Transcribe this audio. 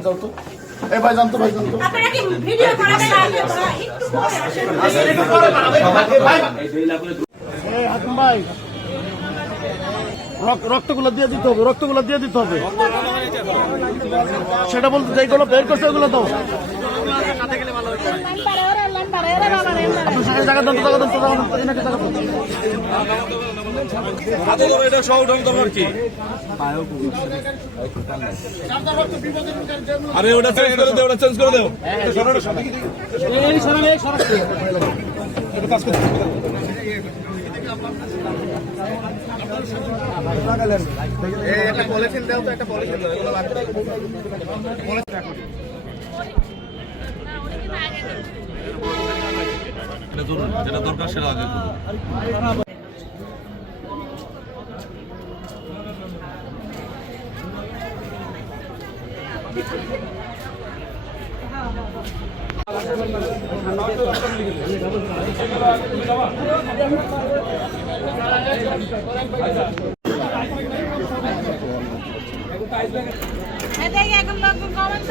পানি দাও তো। এই ভাই জানতো ভাই জানতো আপনারা কি ভিডিও করা এই হাকিম ভাই রক্তগুলো দিয়ে দিতে হবে, রক্তগুলো দিয়ে দিতে হবে। সেটা বলতে যেগুলো বের করছে ওগুলো দাও। আপনার সাথে জায়গা দেন, জায়গা দেন, জায়গা দেন, এনাকে জায়গা দেন। এটা সহ উঠানো দরকার কি? আরে ওটা চেঞ্জ করে দাও, ওটা চেঞ্জ করে দাও। একটা পলিথিন দাও তো, একটা পলিথিন দাও, এগুলো লাগবে। যেটা দরকার সেটা আগে করুন। এখন লোক কমেন্ট